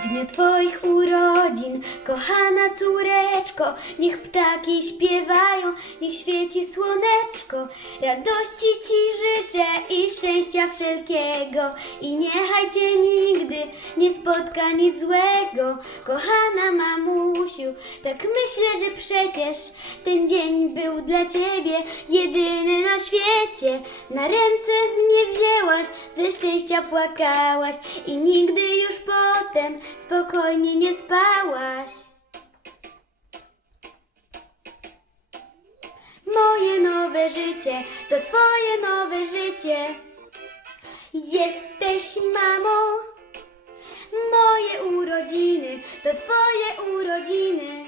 W dniu Twoich urodzin, kochana córeczko, niech ptaki śpiewają, niech świeci słoneczko. Radości Ci życzę i szczęścia wszelkiego i niechaj Cię nigdy nie spotka nic złego. Kochana mamusiu, tak myślę, że przecież ten dzień był dla Ciebie jedyny na świecie. Na ręce mnie wzięłaś, ze szczęścia płakałaś i nigdy już potem spokojnie nie spałaś. Moje nowe życie to Twoje nowe życie. Jesteś mamą. Moje urodziny to Twoje urodziny.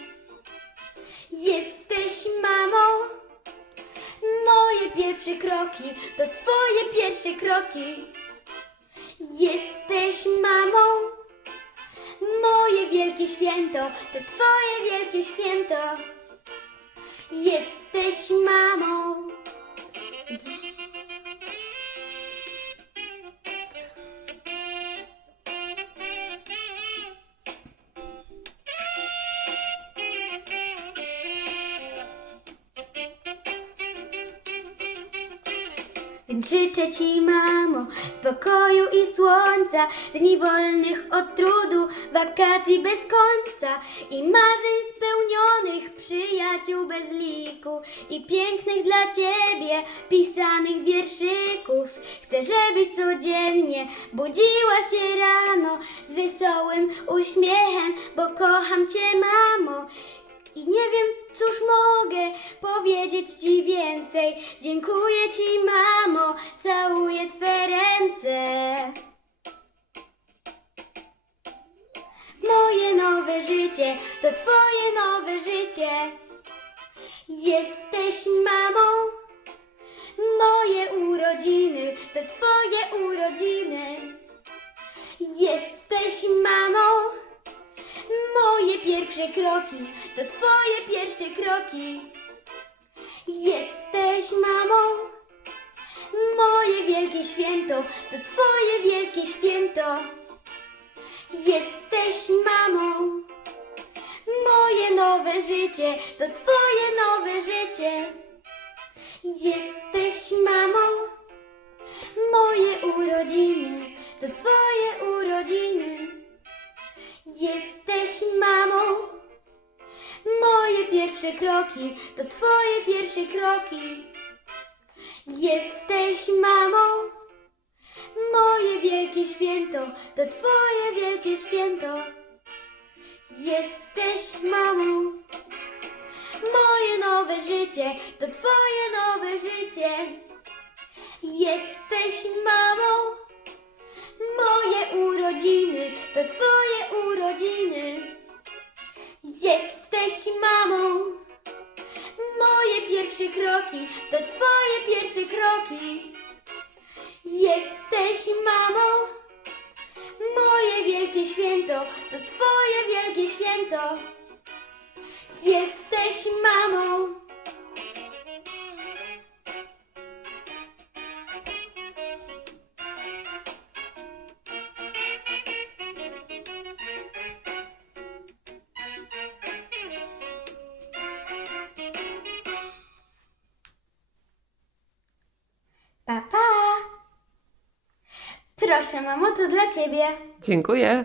Jesteś mamą. Moje pierwsze kroki to Twoje pierwsze kroki. Jesteś mamą. Moje wielkie święto to Twoje wielkie święto. Jesteś mamą. Więc życzę Ci, mamo, spokoju i słońca, dni wolnych od trudu, wakacji bez końca i marzeń spełnionych, przyjaciół bez liku i pięknych dla Ciebie pisanych wierszyków. Chcę, żebyś codziennie budziła się rano z wesołym uśmiechem, bo kocham Cię, mamo. I nie wiem, cóż mogę powiedzieć Ci więcej. Dziękuję to Twoje nowe życie. Jesteś mamą. Moje urodziny to Twoje urodziny. Jesteś mamą. Moje pierwsze kroki to Twoje pierwsze kroki. Jesteś mamą. Moje wielkie święto to Twoje wielkie święto. Jesteś mamą. Nowe życie to Twoje nowe życie. Jesteś mamą. Moje urodziny to Twoje urodziny. Jesteś mamą. Moje pierwsze kroki to Twoje pierwsze kroki. Jesteś mamą. Moje wielkie święto to Twoje wielkie święto. Jesteś mamą. Moje nowe życie to Twoje nowe życie. Jesteś mamą. Moje urodziny to Twoje urodziny. Jesteś mamą. Moje pierwsze kroki to Twoje pierwsze kroki. Jesteś mamą. Moje wielkie święto to Twoje wielkie święto. Jesteś mamą. Proszę, mamo, to dla ciebie. Dziękuję.